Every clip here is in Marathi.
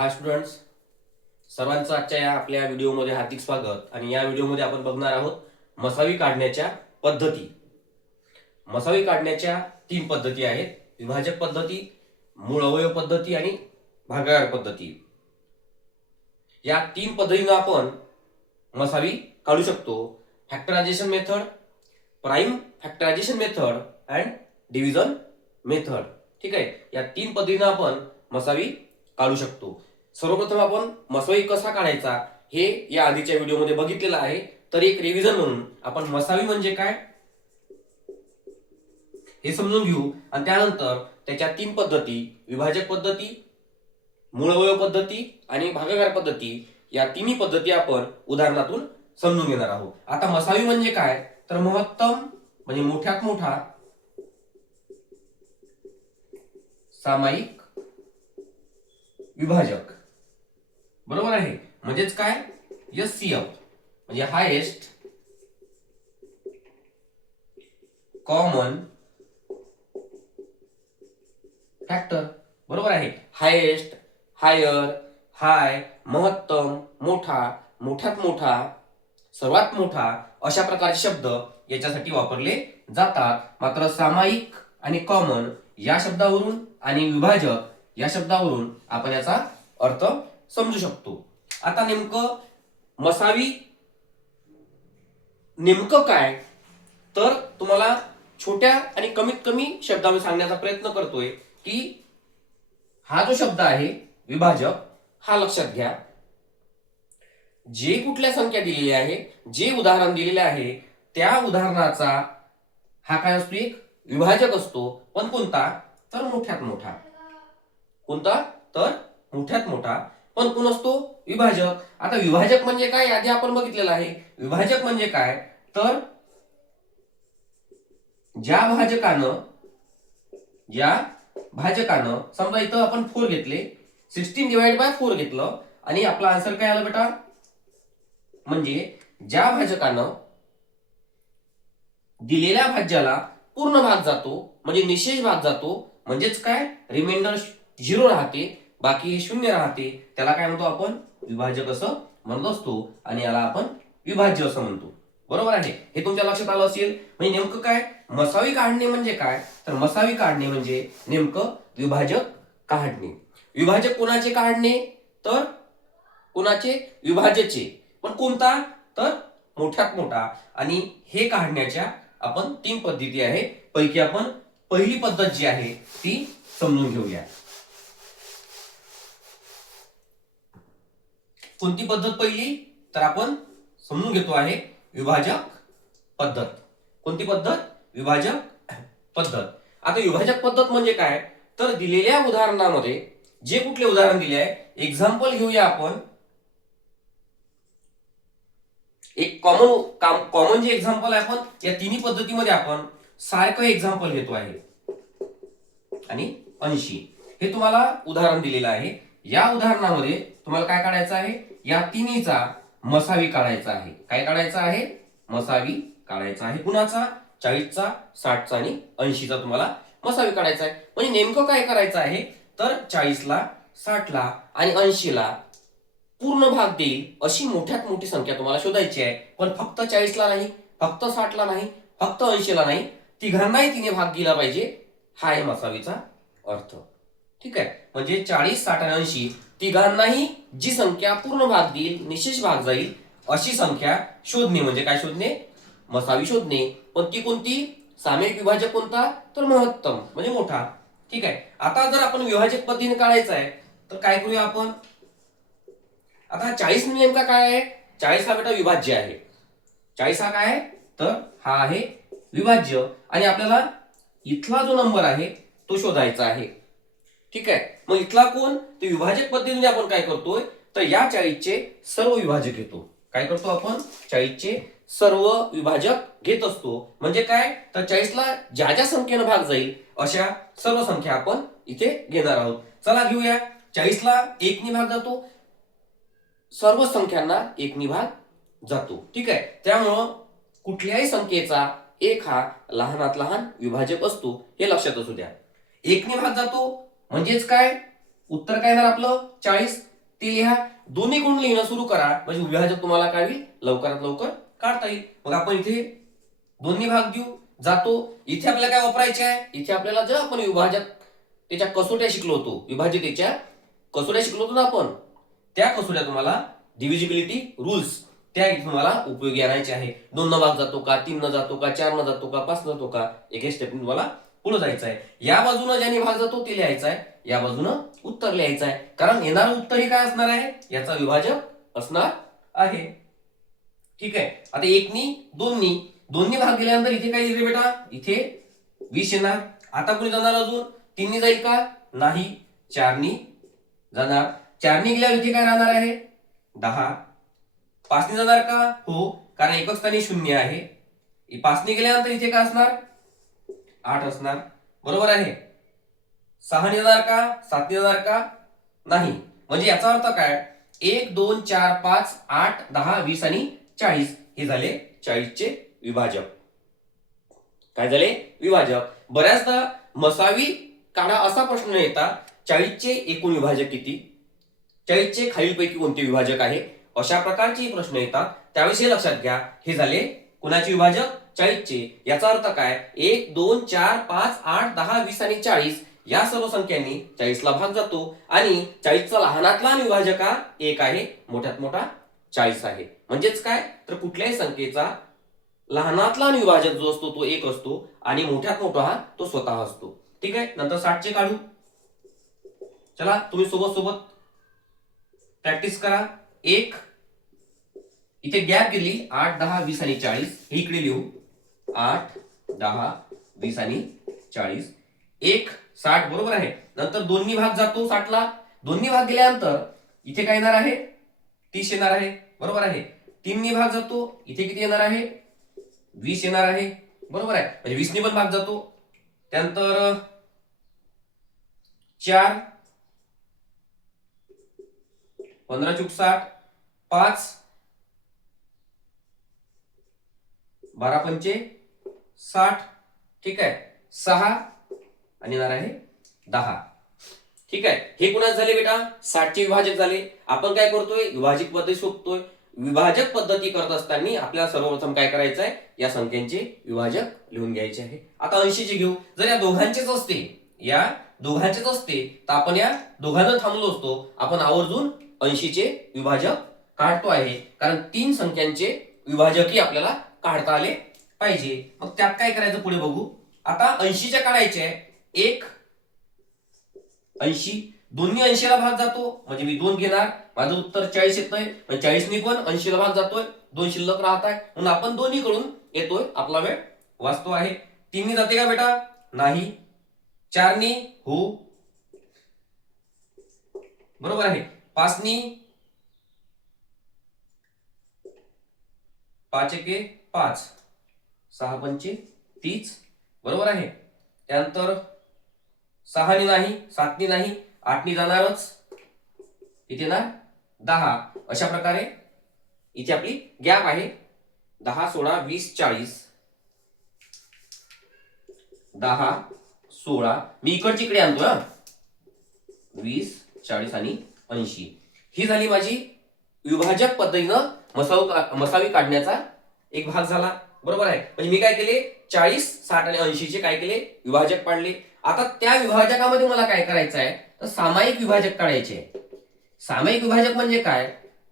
हाय स्टुडंट्स, सर्वांचं आजच्या या आपल्या व्हिडिओमध्ये हार्दिक स्वागत. आणि या व्हिडिओमध्ये आपण बघणार आहोत मसावी काढण्याच्या पद्धती. मसावी काढण्याच्या 3 पद्धती आहेत: विभाजक पद्धती, मूळ अवयव पद्धती आणि भागाकार पद्धती. या 3 पद्धतीने आपण मसावी काढू शकतो: factorisation method, prime factorisation method and division method. ठीक आहे, या 3 पद्धतीने आपण मसावी काढू शकतो. सर्वप्रथम आपण मसावी कसा काढायचा हे या आधीच्या व्हिडिओमध्ये बघितलेलं आहे. तर एक रिव्हिजन म्हणून आपण मसावी म्हणजे काय हे समजून घेऊ आणि त्यानंतर त्याच्या 3 पद्धती: विभाजक पद्धती, मूळ अवयव पद्धती आणि भागाकार पद्धती, या तिन्ही पद्धती आपण उदाहरणातून समजून घेणार आहोत. आता मसावी म्हणजे काय, तर महत्तम म्हणजे मोठ्यात मोठा सामायिक विभाजक. बरोबर आहे, म्हणजेच काय, एचसीएफ म्हणजे हायेस्ट कॉमन फॅक्टर. बरोबर आहे, हायेस्ट, हायर, हाय, महत्तम, मोठा, मोठ्यात मोठा, सर्वात मोठा, अशा प्रकारचे शब्द याच्यासाठी वापरले जातात. मात्र सामायिक आणि कॉमन या शब्दावरून आणि विभाजक या शब्दावरून आपण याचा अर्थ समजू शकतो. आता नेमकं मसावी नेमकं काय, तर तुम्हाला छोट्या आणि कमीत कमी शब्दामध्ये सांगण्याचा प्रयत्न करतोय की हा जो शब्द आहे विभाजक, हा लक्षात घ्या. जे कुठल्या संख्या दिलेली आहे, जे उदाहरण दिलेले आहे, त्या उदाहरणाचा हा काय असतो, एक विभाजक असतो. पण कोणता, तर मोठ्यात मोठा. कोणता, तर मोठ्यात मोठा. पण कोण असतो, विभाजक. आता विभाजक म्हणजे काय, आधी आपण बघितलेलं आहे. विभाजक म्हणजे काय, तर ज्या भाजकानं समजा इथं आपण 4 घेतले, 16 डिवाइड बाय 4 घेतलं आणि आपला आन्सर काय आला बेटा, म्हणजे ज्या भाजकानं दिलेल्या भाज्याला पूर्ण भाग जातो म्हणजे निशेष भाग जातो, म्हणजेच काय, रिमाइंडर 0 राहते, बाकी हे 0 राहते, त्याला काय म्हणतो आपण, विभाजक असं म्हणत असतो. आणि याला आपण विभाज्य असं म्हणतो. बरोबर आहे, हे तुमच्या लक्षात आलं असेल. म्हणजे नेमकं काय, मसावी काढणे म्हणजे काय, तर मसावी काढणे म्हणजे नेमकं विभाजक काढणे. विभाजक कोणाचे काढणे, तर कोणाचे, विभाज्याचे. पण कोणता, तर मोठ्यात मोठा. आणि हे काढण्याच्या आपण 3 पद्धती आहे. पैकी आपण पहिली पद्धत जी आहे ती समजून घेऊया. कोणती पद्धत पहिली, तर आपण समजून घेतो आहे विभाजक पद्धत. कोणती पद्धत, विभाजक पद्धत. आता विभाजक पद्धत म्हणजे काय, तर दिलेल्या उदाहरणामध्ये जे कुठले उदाहरण दिले आहे, एक्झाम्पल घेऊया आपण. एक कॉमन जे एक्झाम्पल आहे, आपण या तिन्ही पद्धतीमध्ये आपण सारखं एक्झाम्पल घेतो आहे आणि 80 हे तुम्हाला उदाहरण दिलेलं आहे. या उदाहरणामध्ये तुम्हाला काय काढायचं आहे, या तिन्हीचा मसावी काढायचा आहे. काय काढायचा आहे, मसावी काढायचा आहे. कुणाचा, 40चा, 60चा आणि 80चा तुम्हाला मसावी काढायचा आहे. म्हणजे नेमकं काय करायचं आहे, तर 40ला, 60ला आणि 80ला पूर्ण भाग देईल अशी मोठ्यात मोठी संख्या तुम्हाला शोधायची आहे. पण फक्त 40ला नाही, फक्त 60ला नाही, फक्त 80ला नाही, तिघांनाही तिने भाग दिला पाहिजे. हा आहे मसावीचा अर्थ. ठीक आहे, म्हणजे 40, 60 आणि 80 तिघांनाही जी संख्या पूर्ण भाग देईल, निशेष भाग जाईल, अशी संख्या शोधणे म्हणजे काय, शोधणे, मसावी शोधणे. पण ती कोणती, सामायिक विभाजक कोणता, तर महत्तम म्हणजे मोठा. ठीक आहे, आता जर आपण विभाजक पद्धतीने काढायचं आहे तर काय करूया आपण. आता 40 नेमका काय आहे, 40 हा बेटा विभाज्य आहे. 40 हा काय आहे, तर हा आहे विभाज्य. आणि आपल्याला इथला जो नंबर आहे तो शोधायचा आहे. ठीक आहे, मग इथला कोण, ते विभाजक पद्धतीने आपण काय करतोय, तर या 40चे सर्व विभाजक घेतो. काय करतो आपण, 40चे सर्व विभाजक घेत असतो. म्हणजे काय, तर 40ला ज्या ज्या संख्येनं भाग जाईल अशा सर्व संख्या आपण इथे घेणार आहोत. चला घेऊया. 40ला 1 ने भाग जातो, सर्व संख्यांना 1 ने भाग जातो. ठीक आहे, त्यामुळं कुठल्याही संख्येचा 1 हा लहानात लहान विभाजक असतो, हे लक्षात असू द्या. 1 ने भाग जातो म्हणजेच काय, उत्तर काय येणार आपलं, 40. ते लिहा. दोन्हीकडून लिहिणं सुरू करा म्हणजे विभाजक तुम्हाला काय होईल, लवकरात लवकर काढता येईल. मग आपण इथे दोन्ही भाग देऊ जातो. इथे आपल्याला काय वापरायचे आहे, इथे आपल्याला जर आपण विभाजक त्याच्या कसोट्या शिकलो होतो, विभाज्यतेच्या कसोट्या शिकलो होतो ना आपण, त्या कसोट्या तुम्हाला डिव्हिजिबिलिटी रूल्स त्या इथे तुम्हाला उपयोगी आणायचे आहे. 2 न भाग जातो का, 3 न जातो का, 4 न जातो का, 5 न जातो का, एक एक स्टेप तुम्हाला पुढे जायचं आहे. या बाजूने ज्याने भाग जातो ते लिहायचं आहे, या बाजूनं उत्तर लिहायचं आहे. कारण येणारं उत्तर हे काय असणार आहे, याचा विभाजक असणार आहे. ठीक आहे. आता 1 नी 2 नी दोन्ही भाग दिल्यानंतर इथे काय दिले बेटा, इथे 20 येणार. आता कुणी जाणार अजून, 3 नी जाईल का, नाही, 4 नी जाणार. 4 नी गेल्यावर इथे काय राहणार आहे, 10. 5 नी जाणार का, हो, कारण एकक स्थानी 0 आहे. 5 नी गेल्यानंतर इथे काय असणार, 8 असणार. बरोबर आहे. 6 नी जाणार का, 7 नी जाणार का, नाही. म्हणजे याचा अर्थ काय, 1 2 4 5 8 10 20 आणि 40 हे झाले 40 चे विभाजक. काय झाले, विभाजक. बऱ्याचदा मसावी काढा असा प्रश्न येतात, 40 चे एकूण विभाजक किती, 40 चे खालीलपैकी कोणते विभाजक आहे, अशा प्रकारचे प्रश्न येतात. त्यावेळेस हे लक्षात घ्या, हे झाले कुणाचे विभाजक, 40 चे. याचा अर्थ काय, 1 2 4 5 8 10 20 आणि 40 या सर्व संख्यांनी 40 ला भाग जातो आणि 40 चा लहानात लहान विभाजक हा 1 आहे, मोठ्यात मोठा 40 आहे. म्हणजेच काय, तर कुठल्याही संख्येचा लहानात लहान विभाजक जो असतो तो 1 असतो आणि मोठ्यात मोठा हा तो स्वतः असतो. ठीक आहे. नंतर 60 चे काढू. चला तुम्ही सोबत सोबत प्रॅक्टिस करा. 1 इथे गॅप गेली, 8 10 20 आणि 40 हे इकडे लिहू, 8 10 20 आणि 40. 1 60 बरोबर आहे. नंतर दोन्ही भाग जातो 60 ला, दोन्ही भाग गेल्यानंतर इथे काय येणार आहे, 30 येणार आहे. बरोबर आहे. 3 नी भाग जातो, इथे किती येणार आहे, 20 येणार आहे. बरोबर आहे. म्हणजे 20 नी पण भाग जातो. त्यानंतर 4 15 चूक 60, 5 12 पंचे 60. ठीक आहे. 6 आणि येणार आहे 10. ठीक आहे. हे कुणाच झाले बेटा, 60 चे विभाजक झाले. आपण काय करतोय, विभाजक पद्धती शोधतोय. विभाजक पद्धती करत असताना आपल्याला सर्वप्रथम काय करायचं आहे, या संख्यांचे विभाजक लिहून घ्यायचे आहे. आता 80 चे घेऊ. जर या दोघांचेच असते, या दोघांचेच असते तर आपण या दोघांना थांबलो असतो. आपण आवर्जून 80 चे विभाजक काढतो आहे, कारण 3 संख्यांचे विभाजकही आपल्याला काढता आले पाहिजे. मग त्यात काय करायचं पुढे बघू. आता 80 च्या काढायचे आहे. 1 80 दोन्ही 80 ला भाग जातो म्हणजे मी 2 घेणार, माझं उत्तर 40 येतंय. पण 40 नी पण 80 ला भाग जातोय, 2 शिल्लक राहत आहे, म्हणून आपण दोन्ही कडून येतोय, आपला वेळ वाचतो आहे. 3 नी जाते का बेटा, नाही. 4 नी, हो, बरोबर आहे. 5 नी, 5 एके 5, 6 पंचे 30, बरोबर आहे. त्यानंतर 6 नी नाही, 7 नी नाही, 8 नी जाणारच, इथे ना 10. अशा प्रकारे इथे आपली गॅप आहे. 10 16 20 40, 10 16 मी इकडची इकडे आणतो हा, 20 40 आणि 80. ही झाली माझी विभाजक पद्धतीनं मसावी काढण्याचा एक भाग झाला. बरोबर आहे. म्हणजे मी काय केले, 40 60 आणि 80 चे काय केले, विभाजक पाडले. आता त्या विभाजकामध्ये मला काय करायचं आहे, तर सामायिक विभाजक काढायचे. सामायिक विभाजक म्हणजे काय,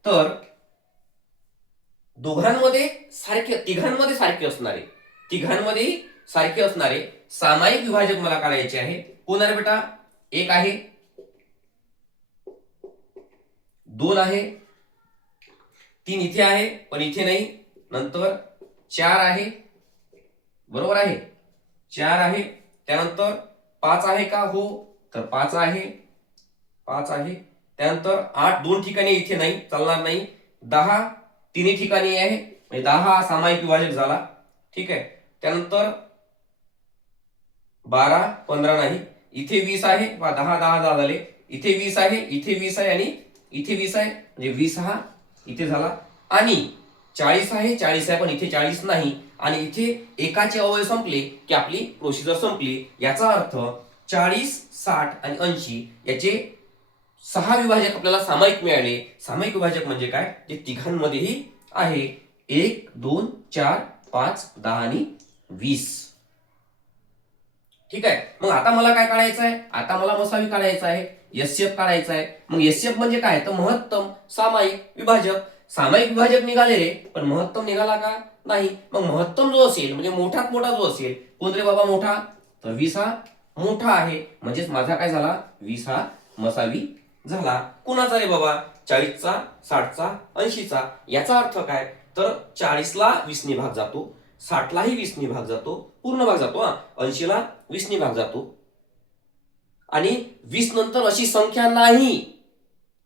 तर दोघांमध्ये सारखे, तिघांमध्ये सारखे असणारे, तिघांमध्ये सारखे असणारे सामायिक विभाजक मला काढायचे आहे. कोण आहे बेटा, 1 आहे, 2 आहे, 3 इथे आहे पण इथे नाही. नंतर 4 आहे, बरोबर आहे, 4 आहे. त्यानंतर 5 आहे का, हो, तर 5 आहे, 5 आहे. त्यानंतर 8 2 ठिकाणी इथे नाही, चालणार नाही. 10 तिन्ही ठिकाणी आहे, म्हणजे 10 हा सामायिक विभाजक झाला. ठीक आहे. त्यानंतर 12 15 नाही, इथे 20 आहे, 10 10 10 झाले. इथे 20 आहे, इथे 20 आहे आणि इथे 20 आहे, म्हणजे 20 हा इथे झाला. आणि 40 आहे, 40 आहे पण इथे 40 नाही, आणि इथे एकाचे अवयव संपले की आपली प्रोसिजर संपली. याचा अर्थ 40 60 आणि 80 याचे 6 विभाजक आपल्याला सामायिक मिळाले. सामायिक विभाजक म्हणजे काय, जे तिघांमध्येही आहे. 1 2 4 5 10 आणि 20. ठीक आहे. मग आता मला काय काढायचं आहे, आता मला मसावी काढायचा आहे, एसएफ काढायचा आहे. मग एसएफ म्हणजे काय, तर महत्तम सामायिक विभाजक. सामायिक विभाजक निघाले पण महत्तम निघाला का, नाही. मग महत्तम जो असेल म्हणजे मोठात मोठा जो असेल, कोण रे बाबा मोठा, तर 20 हा मोठा आहे. म्हणजेच माझा काय झाला, 20 हा मसावी झाला. कुणाचा रे बाबा, 40चा 60चा 80चा. याचा अर्थ काय, तर 40ला 20 ने भाग जातो, 60लाही 20 ने भाग जातो, पूर्ण भाग जातो. 80ला 20 ने भाग जातो. आणि 20 नंतर अशी संख्या नाही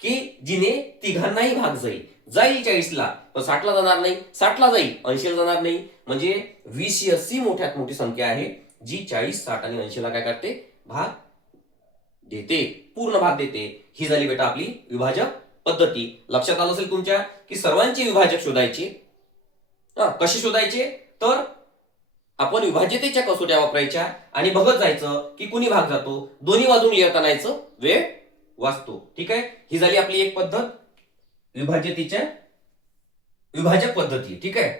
की जिने तिघांनाही भाग जाईल. जाईल 40ला पण 60ला जाणार नाही, 60ला जाईल 80ला जाणार नाही. म्हणजे 20 ही अशी मोठ्यात मोठी संख्या आहे जी 40 60 आणि 80ला काय करते, भाग देते, पूर्ण भाग देते. ही झाली बेटा आपली विभाजक पद्धती. लक्षात आलं असेल तुमच्या की सर्वांचे विभाजक शोधायचे. कसे शोधायचे, तर आपण विभाज्यतेच्या कसोट्या वापरायच्या आणि बघत जायचं की कुणी भाग जातो, दोन्ही बाजून लिहित आणायचं, वेळ वाचतो. ठीक आहे. ही झाली आपली एक पद्धत, विभाज्यतेच्या विभाजक पद्धती. ठीक आहे,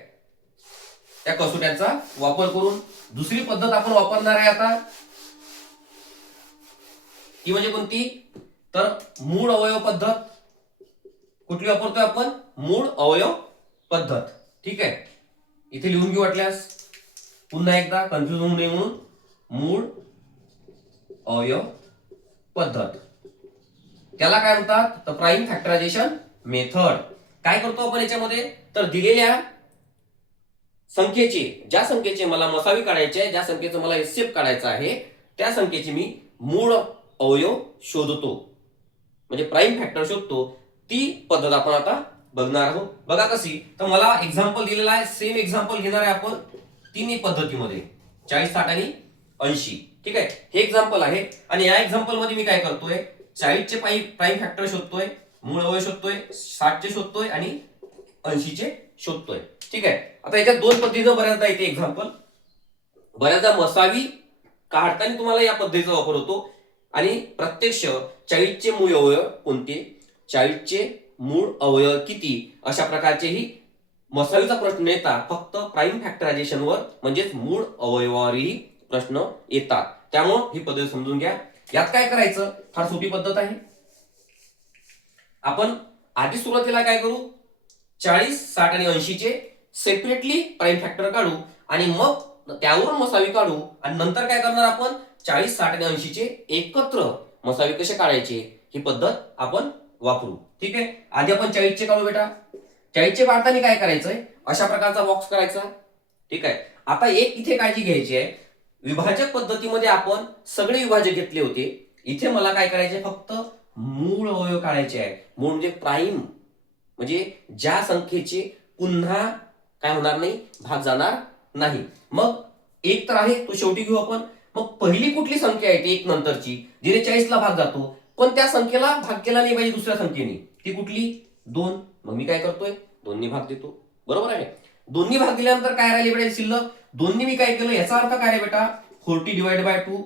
त्या कसोट्यांचा वापर करून. दुसरी पद्धत आपण वापरणार आहे आता, ती म्हणजे कोणती, तर मूळ अवयव पद्धत. कुठली वापरतोय आपण, मूळ अवयव पद्धत. ठीक आहे, इथे लिहून घेऊ वाटल्यास, पुन्हा एकदा कन्फ्युज होऊ नये म्हणून. मूळ अवयव पद्धत, त्याला काय म्हणतात, तर प्राइम फॅक्टरायझेशन मेथड. काय करतो आपण याच्यामध्ये, तर दिलेल्या संख्येचे, ज्या संख्येचे मला मसावी काढायचे आहे, ज्या संख्येचं मला एसएफ काढायचं आहे, त्या संख्येचे मी मूळ अवयव शोधतो, म्हणजे प्राइम फॅक्टर शोधतो. ती पद्धत आपण आता बघणार आहोत. बघा कशी, तर मला एक्झाम्पल दिलेला आहे, सेम एक्झाम्पल घेणार आहे आपण तिन्ही पद्धतीमध्ये, 40 60 आणि 80. ठीक आहे, हे एक्झाम्पल आहे. आणि या एक्झाम्पल मध्ये मी काय करतोय, 40 चे प्राइम फॅक्टर शोधतोय, मूळ अवयव शोधतोय, 60 चे शोधतोय आणि 80 चे शोधतोय. ठीक आहे. आता याच्यात दोन पद्धतीनं बऱ्याचदा येते एक्झाम्पल. बऱ्याचदा मसावी काढताना तुम्हाला या पद्धतीचा वापर होतो. आणि प्रत्यक्ष 40 चे मूळ अवयव कोणते, 40 चे मूळ अवयव किती, अशा प्रकारचेही मसावीचा प्रश्न येतात. फक्त प्राइम फॅक्टरायझेशन वर म्हणजेच मूळ अवयवावरही प्रश्न येतात. त्यामुळे ही पद्धत समजून घ्या. यात काय करायचं, फार सोपी पद्धत आहे. आपण आधी सुरुवातीला काय करू, 40 60 आणि 80 चे सेपरेटली प्राइम फॅक्टर काढू आणि मग त्यावरून मसावी काढू. आणि नंतर काय करणार आपण, 40 60 आणि 80 चे एकत्र मसावी कसे काढायचे, ही पद्धत आपण वापरू. ठीक आहे. आधी आपण 40 चे काढू बेटा. 40 चे काढताना काय करायचंय, अशा प्रकारचा बॉक्स करायचा. ठीक आहे. आता एक इथे काळजी घ्यायची आहे, विभाजक पद्धतीमध्ये आपण सगळे विभाजक घेतले होते. इथे मला काय करायचे, फक्त मूळ अवयव काढायचे आहे. मूळ म्हणजे प्राइम, म्हणजे ज्या संख्येचे पुन्हा काय होणार नाही, भाग जाणार नाही. मग एक तर आहे, तो शेवटी घेऊ आपण. मग पहिली कुठली संख्या आहे, ती एक नंतरची, जिने 40 ला भाग जातो, पण त्या संख्येला भाग केला नाही पाहिजे दुसऱ्या संख्येने, ती कुठली, 2. मग मी काय करतोय, 2 ने भाग देतो. बरोबर आहे. 2 ने भाग दिल्यानंतर काय राहिली बेटा शिल्लक, 2 ने मी काय केलं, याचा अर्थ काय रे बेटा, 40 डिवाइड बाय 2.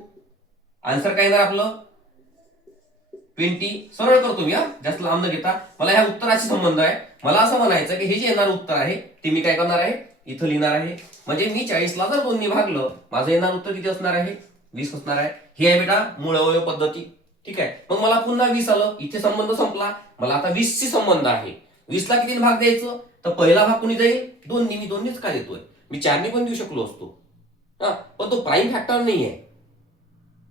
आन्सर काय येणार आपलं, 20. सरळ करतो मी, जास्त लांब न घेता. मला ह्या उत्तराशी संबंध आहे. मला असं म्हणायचं की हे जे येणार उत्तर आहे ते मी काय करणार आहे, इथं लिहिणार आहे. म्हणजे मी 40 ला जर 2 ने भागलं, माझं येणार उत्तर किती असणार आहे, 20 असणार आहे. हे आहे बेटा मूळ अवयव पद्धती. ठीक आहे. मग मला पुन्हा 20 आलं, इथे संबंध संपला. मला आता 20 शी संबंध आहे. 20 ला किती भाग द्यायचं, तर पहिला भाग कुणी जाईल, 2 ने. मी 2 नेच का देतोय, मी 4 ने पण देऊ शकलो असतो, पण तो प्राइम फॅक्टर नाही आहे,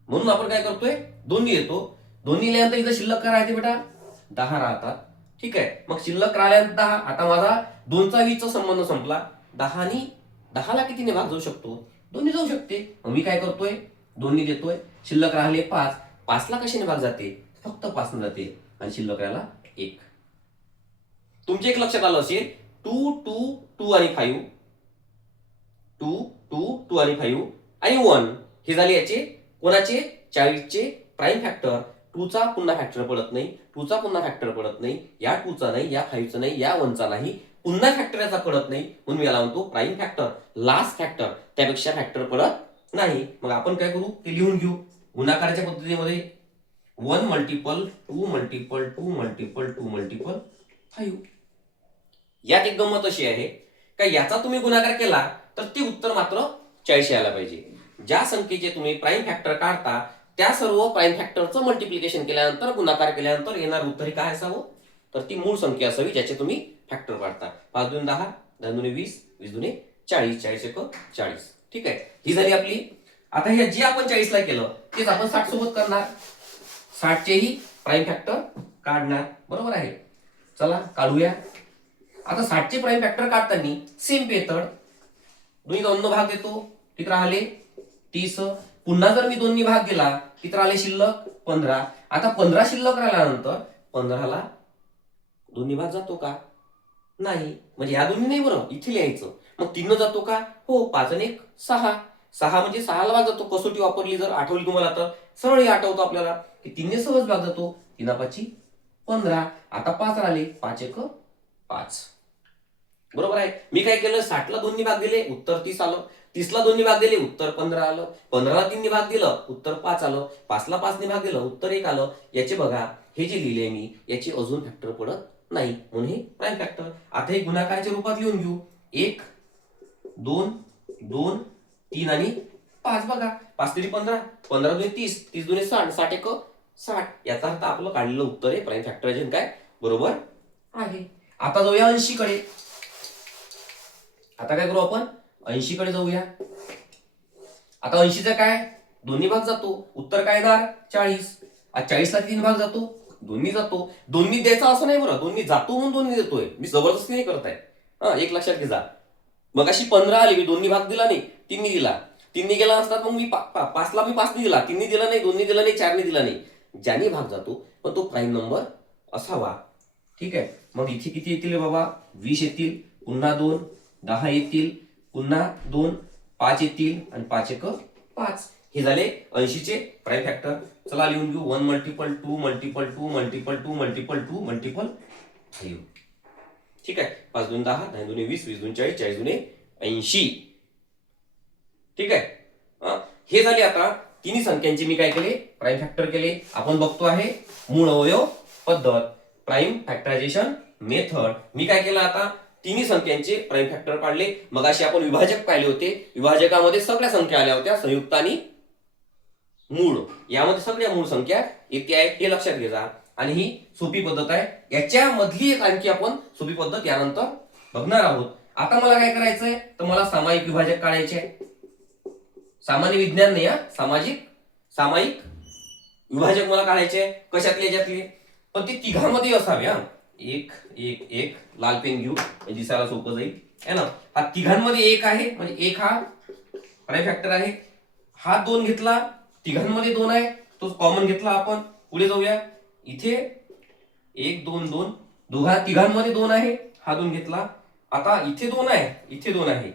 म्हणून आपण काय करतोय, 2 ने देतो. 2 ने लिहिल्यानंतर इथं शिल्लक काय राहते बेटा, 10 राहतात. ठीक आहे. मग शिल्लक राहिल्यानंतर 10. आता माझा 2 चा 20 चा संबंध संपला. 10 ने 10 ला कितीने भाग जाऊ शकतो, 2 ने जाऊ शकते. मग मी काय करतोय, 2 ने देतोय. शिल्लक राहिले 5. 5 ला कशाने भाग जाते, फक्त 5 ने जाते आणि शिल्लक राहिला 1. तुमच्या एक लक्षात आलं असेल, 2 2 2 आणि 5, 2 2 2 आणि 5 आणि 1 हे झाले याचे कोणाचे, 40 चे प्राइम फॅक्टर. 2 चा पुन्हा फॅक्टर पडत नाही, 2 चा पुन्हा फॅक्टर पडत नाही, या 2 चा नाही, या 5 चा नाही, या 1 चा नाही, पुन्हा फॅक्टर याचा पडत नाही. म्हणून मी याला म्हणतो प्राइम फॅक्टर, लास्ट फॅक्टर, त्यापेक्षा फॅक्टर पडत नाही. मग आपण काय करू, ते लिहून घेऊ गुणाकाराच्या पद्धतीमध्ये. 1 मल्टिपल 2 मल्टिपल 2 मल्टिपल 2 मल्टिपल 5. यात एक गंमत अशी आहे का याचा तुम्ही गुणाकार केला तर ते उत्तर मात्र 40 यायला पाहिजे. ज्या संख्येचे तुम्ही प्राईम फॅक्टर काढता त्या सर्व प्राईम फॅक्टरचं मल्टिप्लिकेशन केल्यानंतर गुणाकार केल्यानंतर येणार उत्तर काय असावं तर ती मूळ संख्या असावी ज्याचे तुम्ही फॅक्टर काढता. 5 2 10, 10 2 20, 20 2 40, 40 1 40. ठीक आहे, ही झाली आपली. आता हे जे आपण 40 ला केलं तेच आपण 60 सोबत करणार. 60 चेही प्राईम फॅक्टर काढणार. बरोबर आहे, चला काढूया. आता 60 चे प्राईम फॅक्टर काढताना सेम मेथड, दोन्ही 2 भाग देतो किती राहिले 30. पुन्हा जर मी 2 भाग दिला किती राहिले शिल्लक 15. आता 15 शिल्लक राहिल्यानंतर 15 ला 2 भाग जातो का नाही, म्हणजे या दोन्ही नाही बरं इथे लिहायचं. मग 3 जातो का हो, 5 आणि 1 6. 6 म्हणजे 6 ला भाग जातो. कसोटी वापरली जर आठवली तुम्हाला तर सरळ हे आठवतो आपल्याला की 3 ने सहज भाग जातो. 3 5 15. आता 5 राहिले, 5 1 5. बरोबर आहे. मी काय केलं 60 ला 2 भाग दिले उत्तर 30 आलं. 30 ला 2 भाग दिले उत्तर 15 आलं. 15 ला 3 भाग दिलं उत्तर 5 आलं. 5 ला 5 भाग दिलं उत्तर 1 आलं. याचे बघा हे जे लिहिले मी याची अजून फॅक्टर पडत नाही म्हणून हे प्राईम फॅक्टर. आता हे गुणाकाराच्या रूपात लिहून घेऊ. 1 2 2 3 आणि 5. बघा 5 3 15, 15 2 30, 30 2 60, 60 1 60. याचा अर्थ आपलं काढलेलं उत्तर आहे प्राईम फॅक्टरायझेशन काय बरोबर आहे. आता जाऊया 80 कडे. आता काय करू आपण 80 कडे जाऊया. आता 80 चा काय दोन्ही भाग जातो उत्तर काय येणार 40. 40 ला 3 भाग जातो दोन्ही जातो. दोन्ही द्यायचा असं नाही बरं, दोन्ही जातो म्हणून दोन्ही देतोय, मी जबरदस्ती नाही करताय. एक लक्षात घे जा. मग अशी 15 आली, मी दोन्ही भाग दिला नाही 3 दिला. 3 गेला असतात मग मी 5 ला मी 5 दिला, 3 दिला नाही, 2 दिला नाही, 4 दिला नाही. ज्याने भाग जातो पण तो प्राईम नंबर असावा. ठीक आहे, मग इथे किती येतील बाबा 20 येतील, पुन्हा 2 10 येतील, पुन्हा 2 5 येतील आणि 5 1 5. हे झाले 80 चे प्राईम फॅक्टर. चला लिहून घेऊ 1 multiple 2 multiple 2 multiple 2 multiple 2 multiple 5. ठीक आहे, 5 2 10, 10 2 20, 20 2 40, 40 2 80. ठीक आहे, हे झाले. आता तिन्ही संख्यांचे मी काय केले प्राईम फॅक्टर केले. आपण बघतो आहे मूळ अवयव पद्धत प्राईम फॅक्टरायझेशन मेथड. मी काय केलं आता तिन्ही संख्यांचे प्राईम फॅक्टर काढले. मग अशी आपण विभाजक पाहिले होते, विभाजकामध्ये सगळ्या संख्या आल्या होत्या संयुक्त आणि मूळ. यामध्ये सगळ्या मूळ संख्या येते आहे हे लक्षात घ्या. आणि ही सोपी पद्धत आहे. याच्यामधली एक आणखी आपण सोपी पद्धत यानंतर बघणार आहोत. आता मला काय करायचंय तर मला सामायिक विभाजक काढायचे आहे. सामान्य विज्ञान नाही सामायिक विभाजक मला काढायचे आहे. कशातले याच्यातले पण ते तिघांमध्ये असावे. एक एक एक लाल पेन घेऊ म्हणजे दिसायला सोपं जाईल है ना. हा तिघांमध्ये एक आहे म्हणजे एक हा प्राईम फॅक्टर आहे. हा 2 घेतला तिघांमध्ये 2 आहे तो कॉमन घेतला आपण. पुढे जाऊया. इथे 1 2 2 तिघांमध्ये 2 आहे, हा 2 घेतला. आता इथे 2 आहे इथे 2 आहे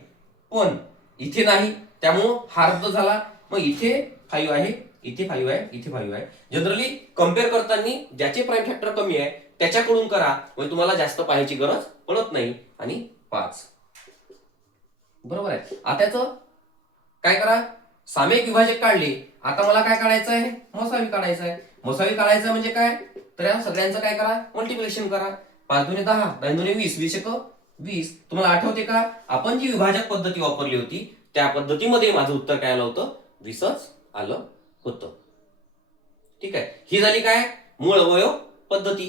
पण इथे नाही त्यामुळं हा रद्द झाला. मग इथे 5 आहे इथे 5 आहे इथे 5 आहे. जनरली कम्पेअर करताना ज्याचे प्राईम फॅक्टर कमी आहे त्याच्याकडून करा म्हणजे तुम्हाला जास्त पाहायची गरज पडत नाही. आणि 5 बरोबर आहे. आता याचं काय करा सामायिक विभाजक काढले. आता मला काय काढायचं आहे मसावी काढायचं आहे. मसावी काढायचं म्हणजे काय तर या सगळ्यांचं काय करा मल्टिप्लिकेशन करा. 5 2 10, 10 2 20, 20 1 20. तुम्हाला आठवते का आपण जी विभाजक पद्धती वापरली होती त्या पद्धतीमध्ये माझं उत्तर काय आलं होतं 20च आलं होतं. ठीक आहे, ही झाली काय मूळ अवयव पद्धती.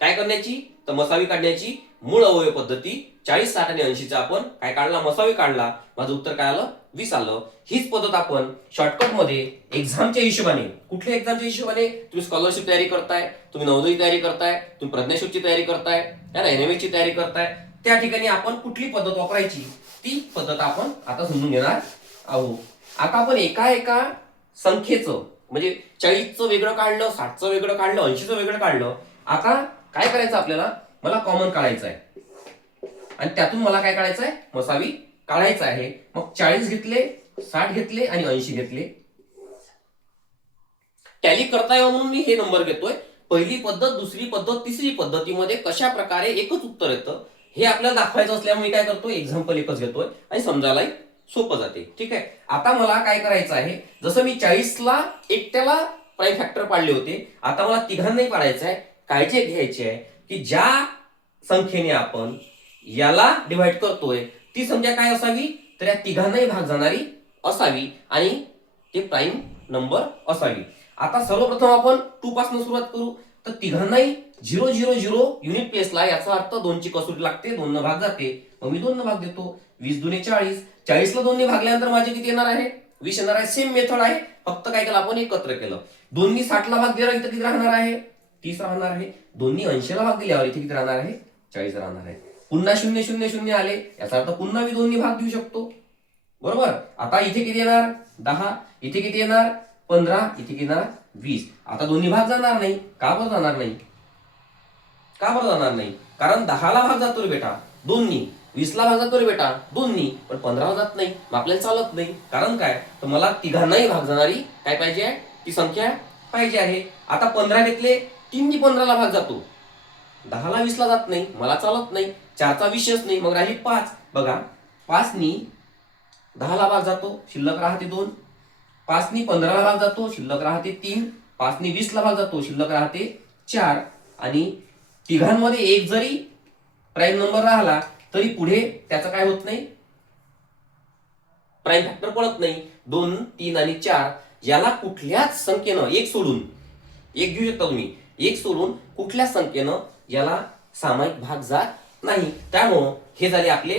काय करण्याची तर मसावी काढण्याची मूळ अवयव पद्धती. 40 60 आणि 80 चा आपण काय काढला मसावी काढला, माझं उत्तर काय आलं 20 आलं. हीच पद्धत आपण शॉर्टकट मध्ये एक्झामच्या हिशोबाने, कुठल्या एक्झामच्या हिशोबाने तुम्ही स्कॉलरशिप तयारी करताय, तुम्ही नवोदय तयारी करताय, तुम्ही प्रज्ञाशोधची तयारी करताय, एनएमएसची तयारी करताय, त्या ठिकाणी आपण कुठली पद्धत वापरायची ती पद्धत आपण आता समजून घेणार आहोत. आता आपण एका संख्येचं म्हणजे 40चं वेगळं काढलं, 60चं वेगळं काढलं, 80चं वेगळं काढलं. आता काय करायचं आपल्याला मला कॉमन काढायचं आहे आणि त्यातून मला काय काढायचं आहे मसावी काढायचं आहे. मग 40 घेतले 60 घेतले आणि 80 घेतले. टॅली करता यावं म्हणून मी हे नंबर घेतोय. पहिली पद्धत दुसरी पद्धत तिसरी पद्धतीमध्ये कशा प्रकारे एकच उत्तर येतं हे आपल्याला दाखवायचं असल्यामुळे मी काय करतो एक्झाम्पल एकच घेतोय आणि समजायला सोपं जाते. ठीक आहे, आता मला काय करायचं आहे जसं मी 40 ला एकट्याला प्राईम फॅक्टर पाडले होते. आता मला तिघांनाही पाडायचं आहे. काळजी घ्यायची आहे की ज्या संख्येने आपण याला डिवाइड करतोय ती संख्या काय असावी, तर या तिघांनाही भाग जाणारी असावी आणि ते प्राईम नंबर असावी. आता सर्वप्रथम आपण 2 पासून सुरुवात करू. तर तिघांनाही 0 0 0 युनिट प्लेसला, याचा अर्थ 2 ची कसोटी लागते, 2 न भाग जाते, मग मी 2 न भाग देतो. 20 दुने 40, 40 ला 2 ने भागल्यानंतर माझे किती येणार आहे, 20 येणार आहे. सेम मेथड आहे, फक्त काय केलं आपण, एकत्र केलं. 2 नी 60 ला भाग दिल्यावर इथे किती राहणार आहे, 30 राहणार आहे. 2 नी 80 ला भाग दिल्यावर इथे किती राहणार आहे, 40 राहणार आहे. पुन्हा 0 0 0 आले, याचा अर्थ पुन्हा मी 2 नी भाग देऊ शकतो. बरोबर. आता इथे किती येणार, 10, इथे किती येणार 15, इथे किती येणार 20. आता दोन्ही भाग जाणार नाही. का बरं जाणार नाही, का बरं जाणार नाही, कारण 10 ला भाग जातो रे बेटा 2 नी, 20 ला भाग जातो रे बेटा 2 नी, पण 15 ला जात नाही. मग आपल्याला चालत नाही. कारण काय, तर मला तिघांनाही भाग जाणारी काय पाहिजे आहे, ती संख्या पाहिजे आहे. आता 15 घेतले, 3 नी 15 ला भाग जातो, 10 ला 20 ला जात नाही, मला चालत नाही. 4 चा विषयच नाही, मग राहिली 5. बघा 5 नी 10 ला भाग जातो, शिल्लक राहते 2. 5 नी 15 ला भाग जातो, शिल्लक राहते 3. 5 नी 20 ला भाग जातो, शिल्लक राहते 4. आणि तिघांमध्ये एक जरी प्राईम नंबर राहिला तरी पुढे त्याचा काय होत नाही, प्राईम फॅक्टर पडत नाही. 2, 3 आणि 4 याला कुठल्याच संख्येनं एक सोडून, एक घेऊ शकता तुम्ही, एक सोडून कुठल्याच संख्येनं याला सामायिक भाग जात नाही. त्यामुळं हे झाले आपले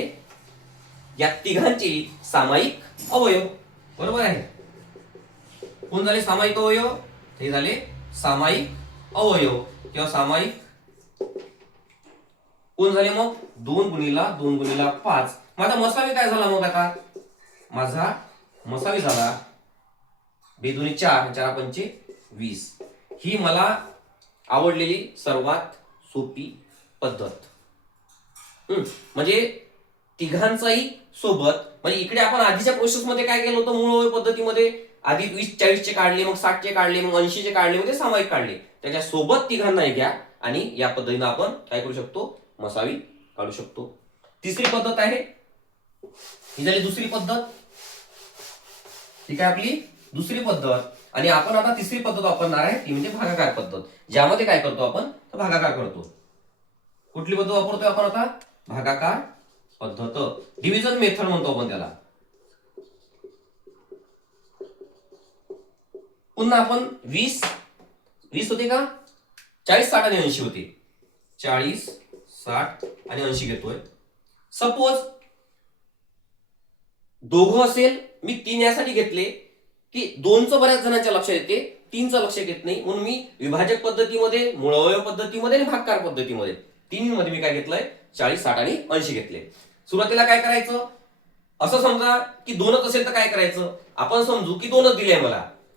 या तिघांचे सामायिक अवयव. बरोबर आहे. कोण झाले सामायिक अवयव, हे झाले सामायिक अवयव किंवा सामायिक कोण झाले, मग 2 गुणिला 2 गुणिला 5. माझा मसावी काय झाला, मग आता माझा मसावी झाला 2 दुनी 4, 4 पंचे 20. ही मला आवडलेली सर्वात सोपी पद्धत. म्हणजे तिघांचाही सोबत, म्हणजे इकडे आपण आधीच्या प्रोसेस मध्ये काय केलं होतं, मूळ पद्धतीमध्ये आधी 20 40 चे काढले, मग 60 चे काढले, मग 80 चे काढले, मग ते सामायिक काढले. त्याच्या सोबत तिघांनाही घ्या आणि या पद्धतीने आपण काय करू शकतो, मसावी काढू शकतो. तिसरी पद्धत आहे, ही झाली दुसरी पद्धत. ठीक आहे, आपली दुसरी पद्धत. आणि आपण आता तिसरी पद्धत वापरणार आहे, ती म्हणजे भागाकार पद्धत, ज्यामध्ये काय करतो आपण, तर भागाकार करतो. कुठली पद्धत वापरतोय आपण आता, भागाकार पद्धत, डिव्हिजन मेथड म्हणतो आपण त्याला. पुन्हा आपण 20 होते का, 40 60 आणि 80 होते, 40 60 आणि 80 घेतोय. सपोज दोघं असेल, मी 3 यासाठी घेतले की 2चं बऱ्याच जणांच्या लक्षात येते, 3चं लक्षात येत नाही, म्हणून मी विभाजक पद्धतीमध्ये, मूळअवयव पद्धतीमध्ये आणि भागाकार पद्धतीमध्ये तिन्हीमध्ये मी काय घेतलंय, 40 60 आणि 80 घेतले. सुरुवातीला काय करायचं, असं समजा की 2च असेल तर काय करायचं, आपण समजू की 2च दिले आहे,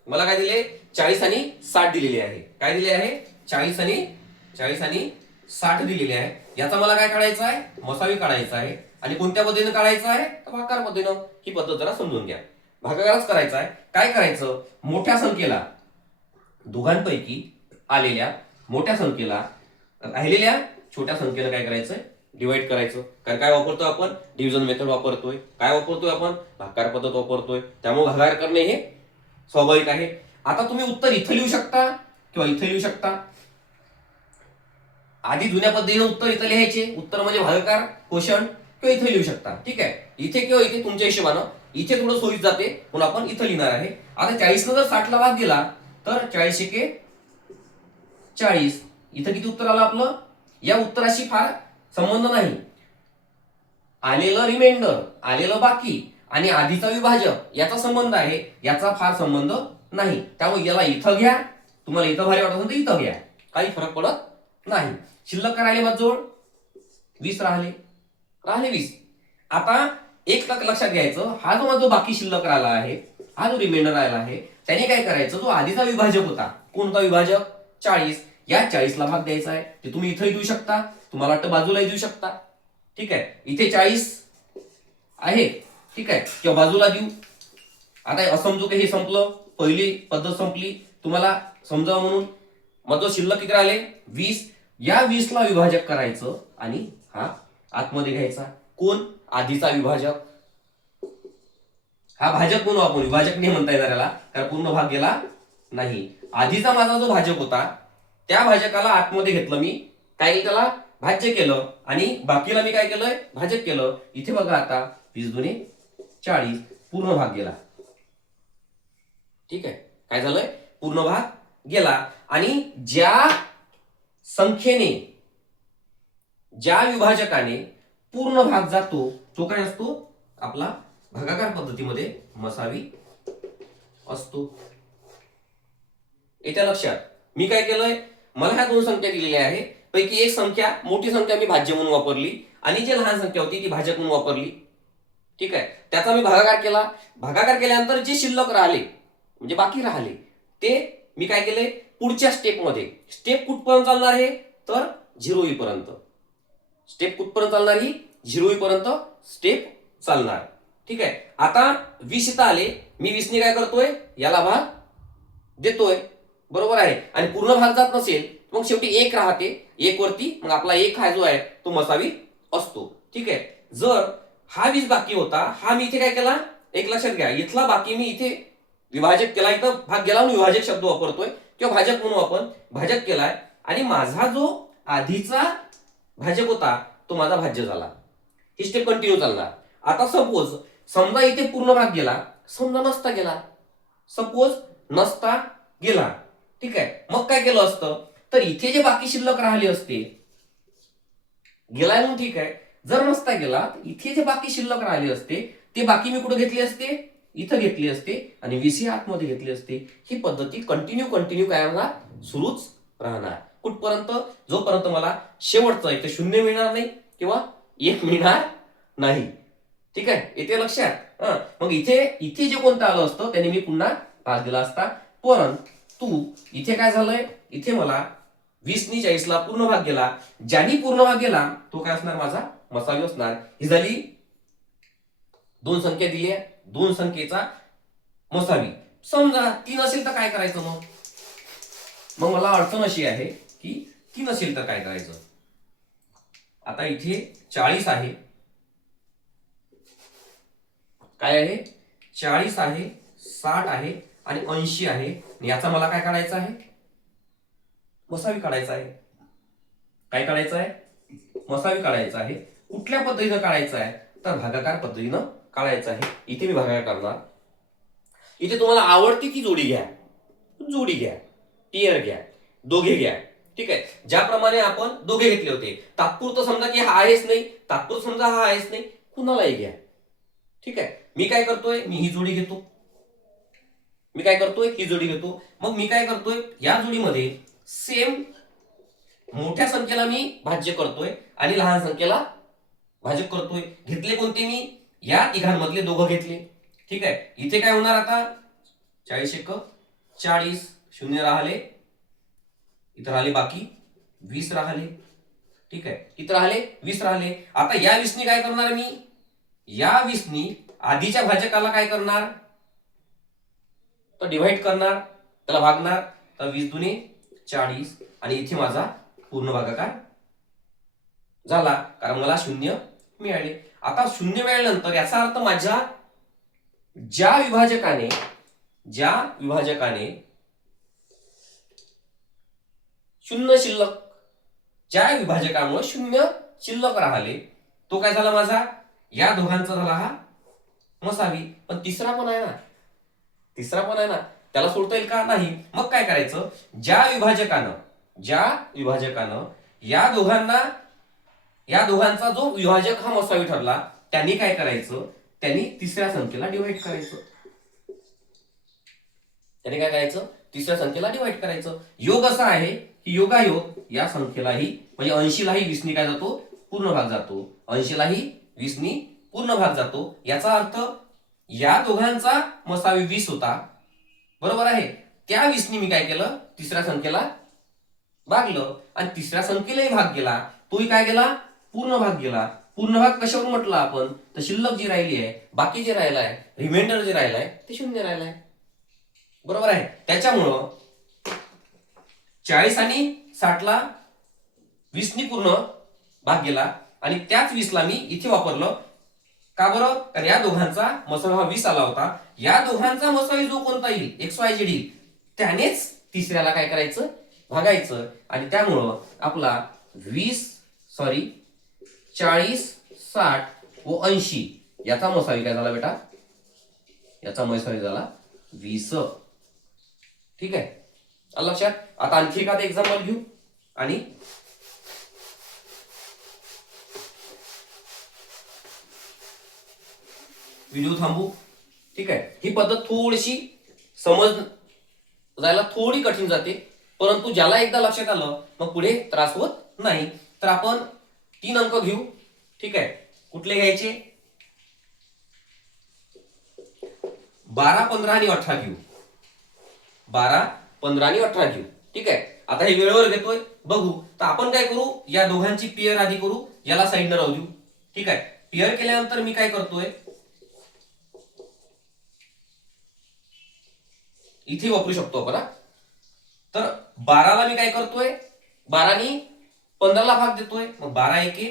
मला काय दिले, 40 आणि 60 दिलेले आहे. काय दिले आहे, 40 आणि 60 दिलेले आहे. याचा मला काय काढायचं आहे, मसावी काढायचा आहे. आणि कोणत्या पद्धतीने काढायचं आहे, तर भागाकार पद्धतीनं. ही पद्धत जरा समजून घ्या. भागाकारच करायचा आहे. काय करायचं, मोठ्या संख्येला, दोघांपैकी आलेल्या मोठ्या संख्येला राहिलेल्या छोट्या संख्येला काय करायचंय, डिवाइड करायचं. कारण काय वापरतोय आपण, डिव्हिजन मेथड वापरतोय. काय वापरतोय आपण, भागाकार पद्धत वापरतोय. त्यामुळे भागाकार करणे हे स्वाभाविक आहे. आता तुम्ही उत्तर इथं लिहू शकता किंवा इथे लिहू शकता. आधी जुन्या पद्धतीने उत्तर इथं लिहायचे, उत्तर म्हणजे भागाकार क्वोशंट, किंवा इथे लिहू शकता. ठीक आहे, इथे किंवा इथे तुमच्या हिशोबानं, इथे थोडं सोयीत जाते म्हणून आपण इथं लिहिणार आहे. आता 40 न जर 60 ला भाग दिला तर 40 एके 40. इथं किती उत्तर आलं आपलं, या उत्तराशी फार संबंध नाही. आलेलं रिमाइंडर, आलेलं बाकी आणि आधीचा विभाजक याचा संबंध आहे, याचा फार संबंध नाही. त्यामुळे याला इथं घ्या, तुम्हाला इथं भारी वाटत असेल तर इथं घ्या, काही फरक पडत नाही. शिल्लक काय राहिले माझ्याजवळ, 20 राहिले 20. आता एक लक्षात घ्यायचं, हा जो माझा बाकी शिल्लक राहिला आहे, हा जो रिमाइंडर राहिला आहे, त्याने काय करायचं, जो आधीचा विभाजक होता, कोणता विभाजक, 40, या 40 ला भाग द्यायचा आहे. ते तुम्ही इथेही देऊ शकता, तुम्हाला वाटतं बाजूलाही देऊ शकता. ठीक आहे, इथे 40 आहे, ठीक आहे, किंवा बाजूला देऊ. आता असमजू की हे संपलं, पहिली पद्धत संपली, तुम्हाला समजावं म्हणून. मग जो शिल्लक किती राहिले, 20. या 20 ला विभाजक करायचं आणि हा आतमध्ये घ्यायचा. कोण, आधीचा विभाजक. हा भाजक म्हणून आपण, विभाजक नाही म्हणता येणार याला, कारण पूर्ण भाग गेला नाही. आधीचा माझा जो भाजक होता त्या भाजकाला आतमध्ये घेतलं मी, काय केलं त्याला भाज्य केलं आणि बाकीला मी काय केलंय भाजक केलं. इथे बघा आता 20 दुणे 40 पूर्ण भाग गेला. ठीक आहे, काय झालंय पूर्ण भाग गेला. आणि ज्या संख्येने ज्या विभाजकाने पूर्ण भाग जातो तो काय असतो आपला भागाकार पद्धतीमध्ये मसावी असतो. येत्या लक्षात मी काय केलंय, मला ह्या दोन संख्या दिलेल्या आहे, पैकी एक संख्या मोठी संख्या मी भाज्य म्हणून वापरली आणि जी लहान संख्या होती ती भाजक म्हणून वापरली. ठीक आहे, त्याचा मी भागाकार केला. भागाकार केल्यानंतर जे शिल्लक राहिले म्हणजे बाकी राहिले ते मी काय केले पुढच्या स्टेपमध्ये, स्टेप कुठपर्यंत चालणार आहे तर 0 होईपर्यंत. स्टेप कुठपर्यंत चालणार ही 0 होईपर्यंत स्टेप चालणार. ठीक आहे, आता 20 इथं आले, मी 20 ने काय करतोय याला भाग देतोय, बरोबर आहे. आणि पूर्ण भाग जात नसेल मग शेवटी 1 राहते, 1 वरती मग आपला 1 हा जो आहे तो मसावी असतो. ठीक आहे, जर हा 20 बाकी होता, हा मी इथे काय केला एक लक्षात घ्या, इथला बाकी मी इथे विभाजक केला, इथं भाग गेला म्हणून विभाजक शब्द वापरतोय किंवा भाजक म्हणून आपण भाजक केलाय आणि माझा जो आधीचा भाजक होता तो माझा भाज्य झाला. ही स्टेप कंटिन्यू चालणार. आता सपोज समजा इथे पूर्ण भाग गेला, समजा नसता गेला, सपोज नसता गेला. ठीक आहे, मग काय केलं असतं तर इथे जे बाकी शिल्लक राहिले असते, गेलाय म्हणून ठीक आहे, जर नसता गेला इथे जे बाकी शिल्लक राहिले असते ते बाकी मी कुठे घेतले असते इथं घेतली असते आणि 20 आतमध्ये घेतली असते. ही पद्धती कंटिन्यू काय राहणार सुरूच राहणार कुठपर्यंत, जोपर्यंत मला शेवटचं इथे 0 मिळणार नाही किंवा 1 मिळणार नाही. ठीक आहे, येते लक्षात. मग इथे जे कोणतं आलं असतं त्याने मी पुन्हा भाग दिला असता, परंतु इथे काय झालंय, इथे मला 20 नी 40 ला पूर्ण भाग गेला, ज्यानी पूर्ण भाग गेला तो काय असणार माझा मसावी असणार. ही झाली दोन संख्या दिल्या, दोन संख्येचा मसावी. समजा 3 असेल तर काय करायचं मग मला अडचण अशी आहे की 3 असेल तर काय करायचं. आता इथे 40 आहे, काय आहे 40 आहे, 60 आहे आणि 80 आहे. याचा मला काय काढायचं आहे मसावी काढायचा आहे. काय काढायचं आहे मसावी काढायचा आहे. कुठल्या पद्धतीनं काढायचं आहे तर भागाकार पद्धतीनं काढायचं आहे. इथे मी भागाकार करणार. इथे तुम्हाला आवडती ती जोडी घ्या, जोडी घ्या, टियर घ्या, दोघे घ्या. ठीक आहे, ज्याप्रमाणे आपण दोघे घेतले होते, तात्पुरतं समजा की हा आहेच नाही, तात्पुरतं समजा हा आहेच नाही, कुणालाही घ्या. ठीक आहे, मी काय करतोय मी ही जोडी घेतो, मी काय करतोय ही जोडी घेतो. मग मी काय करतोय या जोडीमध्ये सेम मोठ्या संख्येला मी भाज्य करतोय आणि लहान संख्येला भाजक करतोय. घेतले कोणते मी या तिघांमधले दोघं घेतले. ठीक आहे, इथे काय होणार आता 40 एक 40 शून्य राहिले, इथं राहिले बाकी 20 राहिले. ठीक आहे, इथं राहिले 20 राहिले. आता या 20 नी काय करणार मी, या 20 नी आधीच्या भाजकाला काय करणार तर डिवाइड करणार, त्याला भागणार. तर 20 दुणे 40 आणि इथे माझा पूर्ण भागाकार झाला कारण मला 0 मिळाले. आता 0 मिळाल्यानंतर याचा अर्थ माझ्या ज्या विभाजकाने 0 शिल्लक, ज्या विभाजकामुळे 0 शिल्लक राहिले तो काय झाला माझा या दोघांचा झाला हा मसावी. पण तिसरा पण आहे ना, त्याला सोडता येईल का नाही. मग काय करायचं, ज्या विभाजकानं या दोघांचा जो विभाजक हा मसावी ठरला त्यांनी काय करायचं, त्यांनी तिसऱ्या संख्येला डिवाइड करायचं. त्याने काय करायचं तिसऱ्या संख्येला डिवाइड करायचं. योग असा आहे की योगायोग या संख्येलाही म्हणजे 80 लाही 20 नी काय जातो पूर्ण भाग जातो, 80 लाही 20 नी पूर्ण भाग जातो. याचा अर्थ या दोघांचा मसावी 20 होता, बरोबर आहे. त्या 20 नी मी काय केलं तिसऱ्या संख्येला भागलं आणि तिसऱ्या संख्येलाही भाग गेला, तोही काय गेला पूर्ण भाग गेला. पूर्ण भाग कशावर म्हटलं आपण तर शिल्लक जी राहिली आहे, बाकी जे राहिलं आहे, रिमाइंडर जे राहिलं आहे ते 0 राहिलं आहे, बरोबर आहे. त्याच्यामुळं 40 आणि 60 ला 20 नी पूर्ण भाग गेला आणि त्याच 20 ला मी इथे वापरलं. का बरं, कारण या दोघांचा मसावी हा 20 आला होता. या दोघांचा मसावी जो कोणता येईल XYZ येईल त्यानेच तिसऱ्याला काय करायचं, भागायचं. आणि त्यामुळं आपला 40, 60 व 80 याचा मसावी काय झाला बेटा, याचा मसावी झाला 20. ठीक आहे, आलं लक्षात. आता आणखी एखादं एक्झाम्पल घेऊ आणि व्हिडिओ थांबू. ठीक आहे, ही पद्धत थोडीशी समजायला थोडी कठीण जाते, परंतु ज्याला एकदा लक्षात आलं मग पुढे त्रास होत नाही. तर आपण 3 अंक घेऊ. ठीक आहे, कुठले घ्यायचे, 12, 15 आणि 18 घेऊ. 12, 15 आणि 18 घेऊ. ठीक आहे, आता हे वेळेवर घेतोय बघू. तर आपण काय करू, या दोघांची पेअर आधी करू, याला साईडनं राहू देऊ. ठीक आहे, पेअर केल्यानंतर मी काय करतोय, इथे वापरू शकतो आपण. तर 12ला मी काय करतोय, 12नी 15ला भाग देतोय. मग 12 एके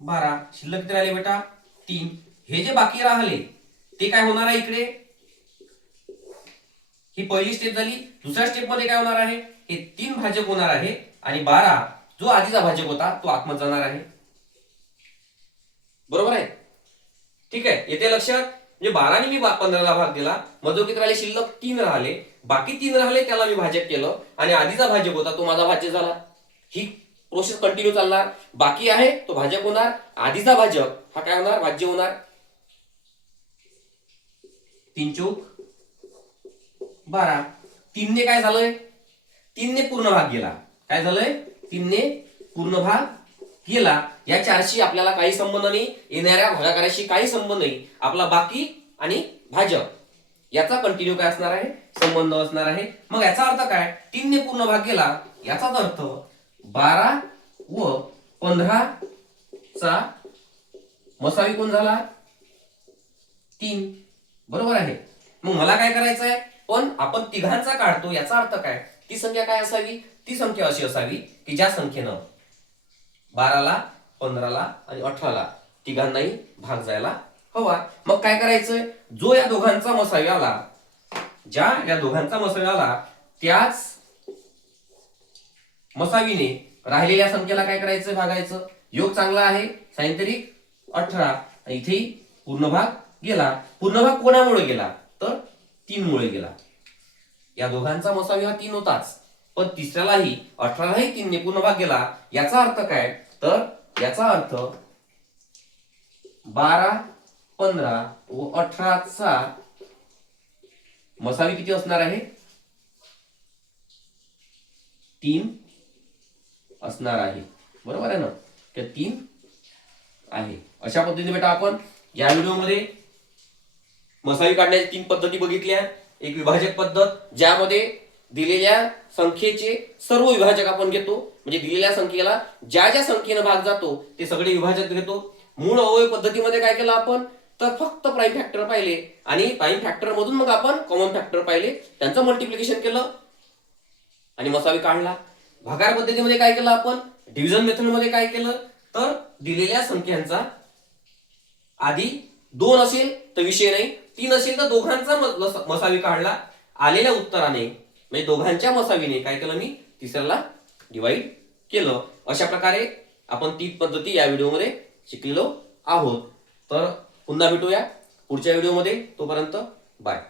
12, शिल्लक किती राहिले बेटा, 3. हे जे बाकी राहिले ते काय होणार आहे इकडे, ही पहिली स्टेप झाली. दुसऱ्या स्टेप मध्ये काय होणार आहे, हे 3 भाजक होणार आहे आणि 12 जो आधीचा भाजक होता तो आतमध्ये जाणार आहे. बरोबर आहे. ठीक आहे, येते लक्षात. म्हणजे 12 मी 15ला भाग दिला, मग जो किती राहिले, शिल्लक 3 राहिले. बाकी 3 राहिले त्याला मी भाजक केलं आणि आधीचा भाजक होता तो माझा भाज्य झाला. ही प्रोसेस कंटिन्यू चालणार. बाकी आहे तो भाजक होणार, आधीचा भाजक हा काय होणार, भाज्य होणार. 3 चौक 12. 3 ने काय झालंय, 3 ने पूर्ण भाग गेला. काय झालंय, 3 ने पूर्ण भाग गेला. या 4शी आपल्याला काही संबंध नाही, येणाऱ्या भागाकाराशी काही संबंध नाही. आपला बाकी आणि भाजक याचा कंटिन्यू काय असणार आहे, संबंध असणार आहे. मग याचा अर्थ काय, 3 ने पूर्ण भाग गेला, याचाच अर्थ 12 व 15 चा मसावी कोण झाला, 3. बरोबर आहे. मग मला काय करायचं आहे, पण आपण तिघांचा काढतो, याचा अर्थ काय, ती संख्या काय असावी, ती संख्या अशी असावी की ज्या संख्येनं 12ला 15ला आणि 18ला तिघांनाही भाग जायला हवा. मग काय करायचंय, जो या दोघांचा मसावी आला, ज्या या दोघांचा मसावी आला त्याच मसावीने राहिलेल्या संख्येला काय करायचं, भागायचं. योग चांगला आहे, सायंत्रिक 18, इथे पूर्ण भाग गेला. पूर्ण भाग कोणामुळे गेला, तर 3 मुळे गेला. या दोघांचा मसावी हा 3 होताच, पण तिसऱ्यालाही 18लाही 3 ने पूर्ण भाग गेला. याचा अर्थ काय, तर याचा अर्थ 12, 15 व 18चा मसावी किती असणार आहे, 3 असणार आहे. बरोबर आहे ना, तर 3 आहे. अशा पद्धतीने बेटा आपण या व्हिडिओमध्ये मसावी काढण्याच्या 3 पद्धती बघितल्या. एक विभाजक पद्धत, ज्यामध्ये दिलेल्या संख्येचे सर्व विभाजक आपण घेतो, म्हणजे दिलेल्या संख्येला ज्या ज्या संख्येने भाग जातो ते सगळे विभाजक घेतो. मूळ अवयव पद्धतीमध्ये काय केलं आपण, तर फक्त प्राईम फॅक्टर पाहिले आणि प्राईम फॅक्टर मधून मग आपण कॉमन फॅक्टर पाहिले, त्यांचं मल्टिप्लिकेशन केलं आणि मसावी काढला. भागाकार पद्धतीमध्ये काय केलं आपण, डिव्हिजन मेथड मध्ये काय केलं, तर दिलेल्या संख्यांचा आधी 2 असेल तर विषय नाही, 3 असेल तर दोघांचा मसावी काढला. आलेल्या उत्तराने म्हणजे दोघांच्या मसावीने काय केलं, मी तिसऱ्याला डिवाइड केलं. अशा प्रकारे आपण 3 पद्धती या व्हिडिओमध्ये शिकलेलो आहोत. तर पुन्हा भेटूया पुढच्या व्हिडिओमध्ये, तोपर्यंत बाय.